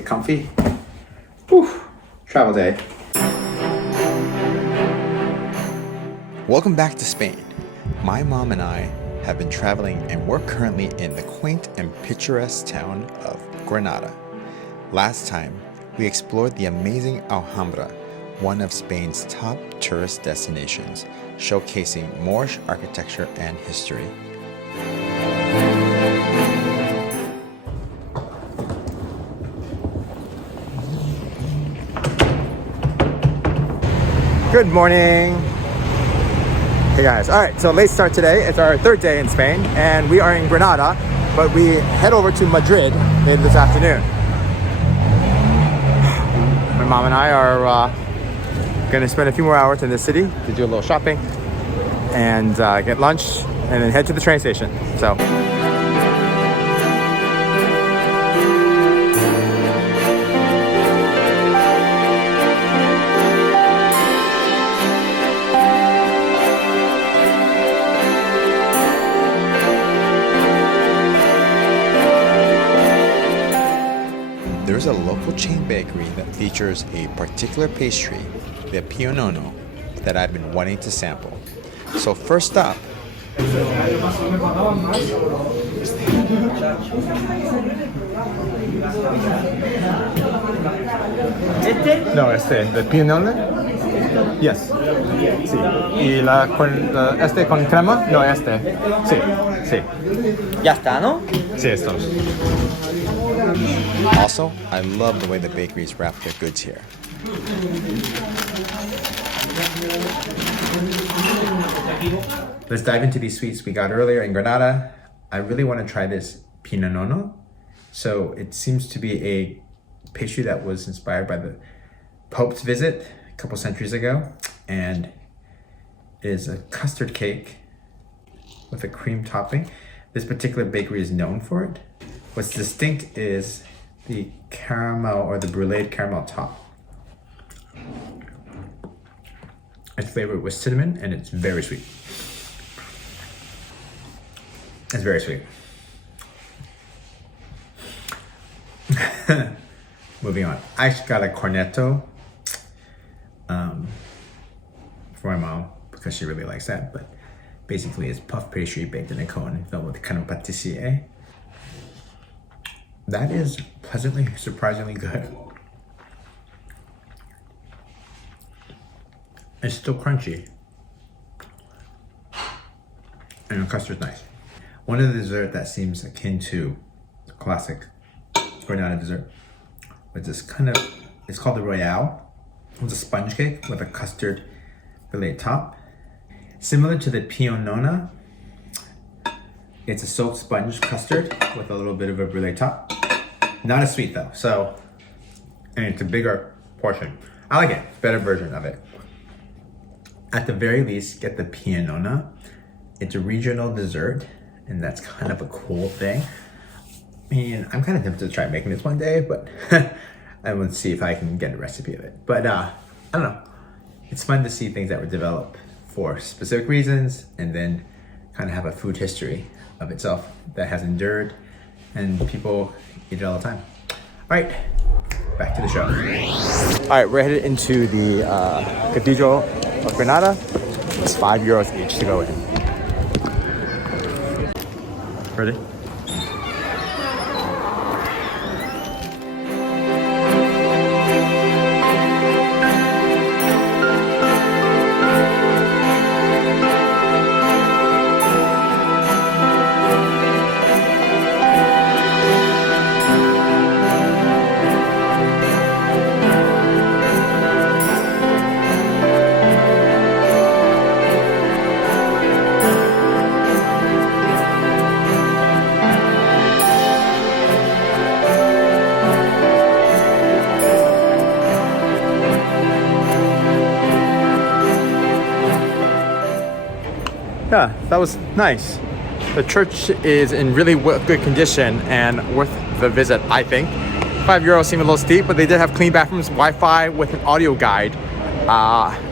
get comfy. Whew, travel day. Welcome back to Spain. My mom and I have been traveling and we're currently in the quaint and picturesque town of Granada. Last time, we explored the amazing Alhambra, one of Spain's top tourist destinations, showcasing Moorish architecture and history. Good morning. Hey guys, all right, so late start today. It's our third day in Spain and we are in Granada, but we head over to Madrid later this afternoon. My mom and I are gonna spend a few more hours in the city to do a little shopping and get lunch and then head to the train station. So. There's a local chain bakery that features a particular pastry, the pionono, that I've been wanting to sample. So first up, no, the pionono? Yes. Sí. Y este con crema? No, este. Sí, sí. Ya está, ¿no? Sí, estos. Also, I love the way the bakeries wrap their goods here. Let's dive into these sweets we got earlier in Granada. I really want to try this pionono. So it seems to be a pastry that was inspired by the Pope's visit a couple centuries ago, and is a custard cake with a cream topping. This particular bakery is known for it. What's distinct is the caramel or the bruleed caramel top. It's flavored with cinnamon and it's very sweet. It's very sweet. Moving on. I got a cornetto for my mom because she really likes that, but basically it's puff pastry baked in a cone filled with kind of pâtissier. That is pleasantly, surprisingly good. It's still crunchy. And the custard's nice. One of the dessert that seems akin to classic Granada dessert was this kind of, it's called the Royale. It's a sponge cake with a custard fillet top. Similar to the pionona, it's a soaked sponge custard with a little bit of a brulee top. Not as sweet though, so, and it's a bigger portion. I like it, better version of it. At the very least, get the pionona. It's a regional dessert, and that's kind of a cool thing. I mean, I'm kind of tempted to try making this one day, but I will see if I can get a recipe of it. But I don't know, it's fun to see things that were developed for specific reasons, and then kind of have a food history of itself that has endured, and people eat it all the time. All right, back to the show. All right, we're headed into the Cathedral of Granada. It's €5 each to go in. Ready? Yeah, that was nice. The church is in really good condition and worth the visit, I think. €5 seemed a little steep, but they did have clean bathrooms, Wi-Fi with an audio guide.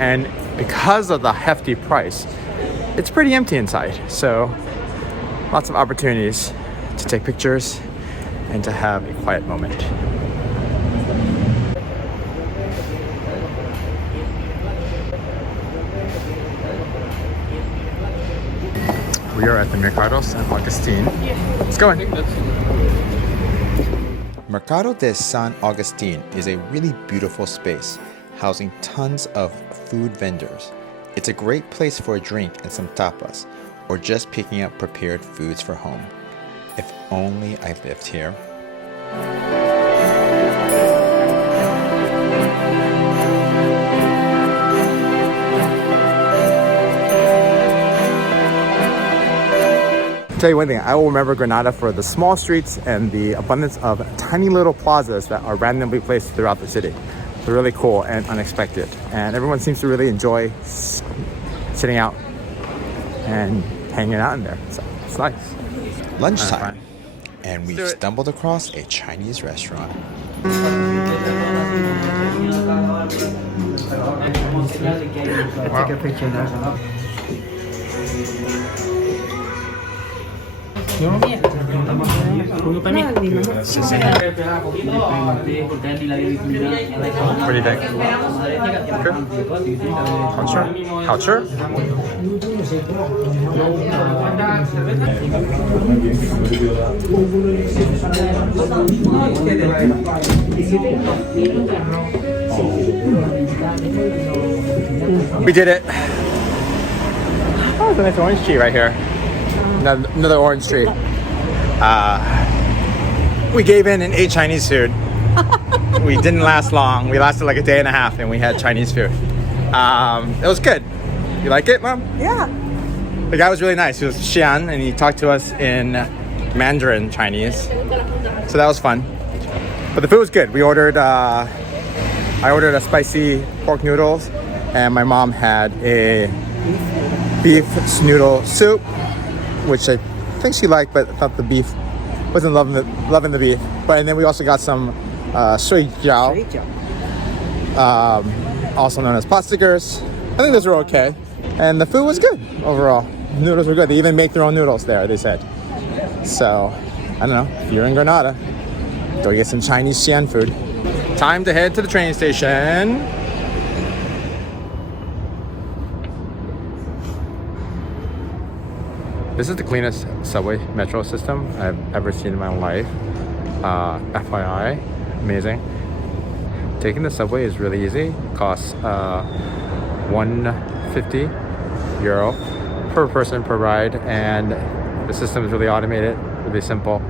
And because of the hefty price, it's pretty empty inside. So lots of opportunities to take pictures and to have a quiet moment. We are at the Mercado San Agustin. Let's go in. Mercado de San Agustin is a really beautiful space, housing tons of food vendors. It's a great place for a drink and some tapas, or just picking up prepared foods for home. If only I lived here. Tell you one thing, I will remember Granada for the small streets and the abundance of tiny little plazas that are randomly placed throughout the city. They're really cool and unexpected, and everyone seems to really enjoy sitting out and hanging out in there, so it's nice. Lunchtime, and we've stumbled across a Chinese restaurant. Take a picture now. What do you think? Culture? We did it. Oh, there's a nice orange tree right here. Another orange tree. We gave in and ate Chinese food. We didn't last long. We lasted like a day and a half and we had Chinese food. It was good. You like it, Mom? Yeah. The guy was really nice. He was Xian and he talked to us in Mandarin Chinese. So that was fun. But the food was good. We ordered, I ordered a spicy pork noodles and my mom had a beef noodle soup, which I think she liked, but I thought the beef wasn't loving the beef. But and then we also got some shui jiao, also known as pot stickers. I think those were okay, and the food was good overall. The noodles were good. They even make their own noodles there, they said. So I don't know. If you're in Granada, go get some Chinese Xi'an food. Time to head to the train station. This is the cleanest subway metro system I've ever seen in my life. FYI, amazing. Taking the subway is really easy. It costs €150 per person per ride, and the system is really automated, really simple.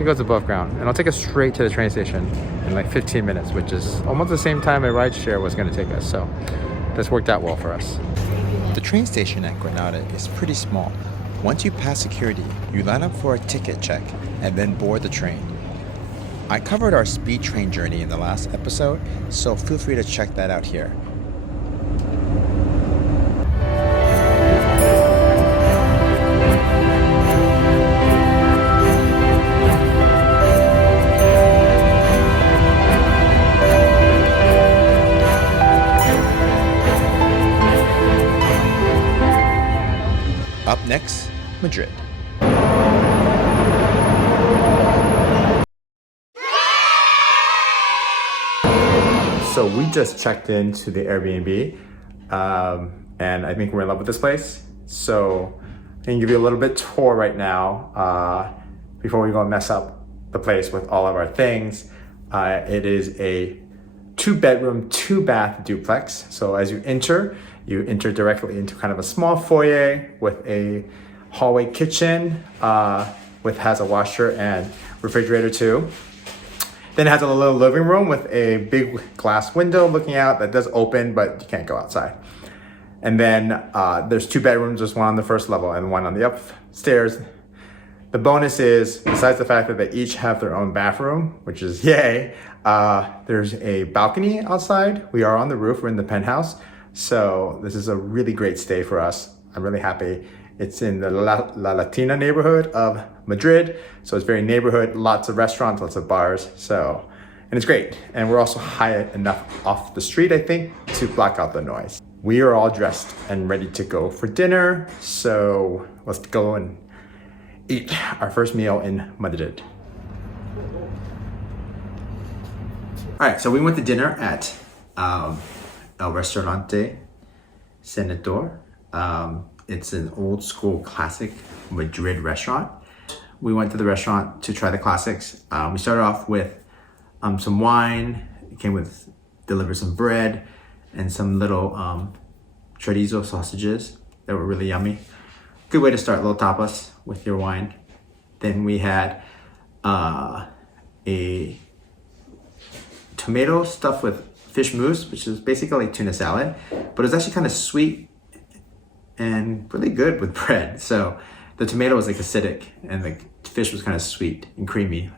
It goes above ground, and I'll take us straight to the train station in like 15 minutes, which is almost the same time a ride share was going to take us. So this worked out well for us. The train station at Granada is pretty small. Once you pass security, you line up for a ticket check and then board the train. I covered our speed train journey in the last episode, so feel free to check that out here. Up next, Madrid. So we just checked into the Airbnb, and I think we're in love with this place. So I can give you a little bit tour right now before we go and mess up the place with all of our things. It is a 2-bedroom, 2-bath duplex. So as you enter directly into kind of a small foyer with a hallway kitchen, has a washer and refrigerator too. Then it has a little living room with a big glass window looking out that does open, but you can't go outside. And then there's 2 bedrooms, there's one on the first level and one on the upstairs. The bonus is, besides the fact that they each have their own bathroom, which is yay, there's a balcony outside. We are on the roof, we're in the penthouse. So this is a really great stay for us. I'm really happy. It's in the La Latina neighborhood of Madrid. So it's very neighborhood, lots of restaurants, lots of bars. So, and it's great. And we're also high enough off the street, I think, to block out the noise. We are all dressed and ready to go for dinner. So let's go and eat our first meal in Madrid. All right, so we went to dinner at El Restaurante Senador. It's an old school classic Madrid restaurant. We went to the restaurant to try the classics. We started off with some wine. It came with, delivered some bread and some little chorizo sausages that were really yummy. Good way to start little tapas with your wine. Then we had a tomato stuffed with fish mousse, which is basically like tuna salad, but it was actually kind of sweet and really good with bread. So the tomato was like acidic and the fish was kind of sweet and creamy.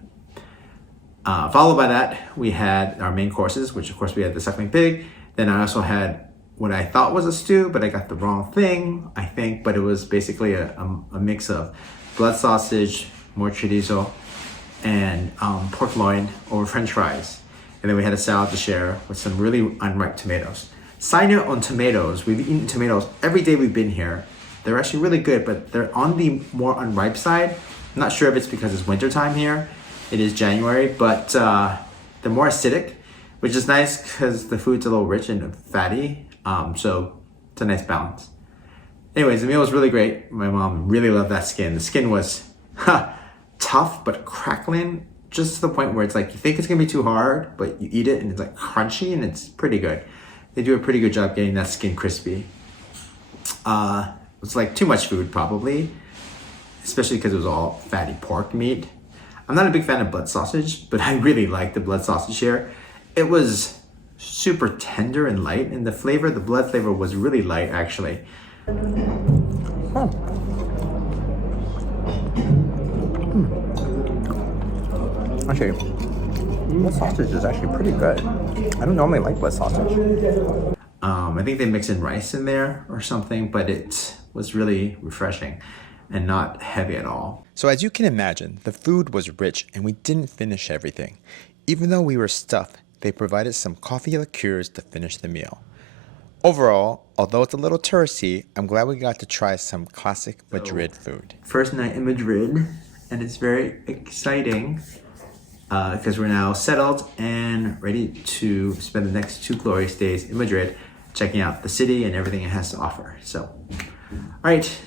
Followed by that, we had our main courses, which of course we had the suckling pig. Then I also had what I thought was a stew, but I got the wrong thing, I think, but it was basically a mix of blood sausage, more chorizo, and pork loin over french fries. And then we had a salad to share with some really unripe tomatoes. Side note on tomatoes, we've eaten tomatoes every day we've been here. They're actually really good, but they're on the more unripe side. I'm not sure if it's because it's wintertime here. It is January, but they're more acidic, which is nice because the food's a little rich and fatty. So it's a nice balance. Anyways, the meal was really great. My mom really loved that skin. The skin was tough but crackling, just to the point where it's like you think it's gonna be too hard, but you eat it and it's like crunchy and it's pretty good. They do a pretty good job getting that skin crispy. It's like too much food probably, especially because it was all fatty pork meat. I'm not a big fan of blood sausage, but I really like the blood sausage here. It was super tender and light, and the blood flavor was really light actually. Actually, blood sausage is actually pretty good. I don't normally like blood sausage. I think they mix in rice in there or something, but it was really refreshing and not heavy at all. So as you can imagine, the food was rich and we didn't finish everything. Even though we were stuffed, they provided some coffee liqueurs to finish the meal. Overall, although it's a little touristy, I'm glad we got to try some classic Madrid food. First night in Madrid, and it's very exciting because we're now settled and ready to spend the next 2 glorious days in Madrid, checking out the city and everything it has to offer. So, all right.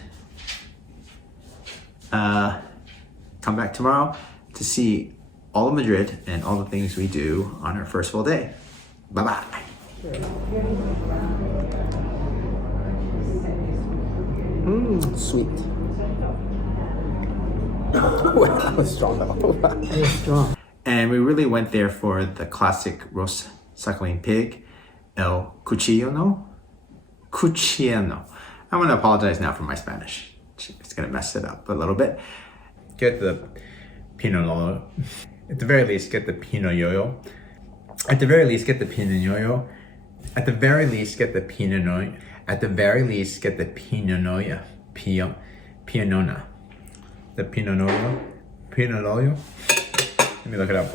Come back tomorrow to see all of Madrid and all the things we do on our first full day. Bye-bye. Sweet. Well, that was strong though. It was strong. And we really went there for the classic roast suckling pig, El Cuchillo. I'm gonna apologize now for my Spanish. It's gonna mess it up a little bit. Get the Pinot Noir. At the very least, get the Pinot Yoyo. At the very least, get the Pinot Yoyo. At the very least, get the Pinot Noir. At the very least, get the Pinot Noir. Pianona. The Pinot Noir. Pinot Noir. Let me look it up.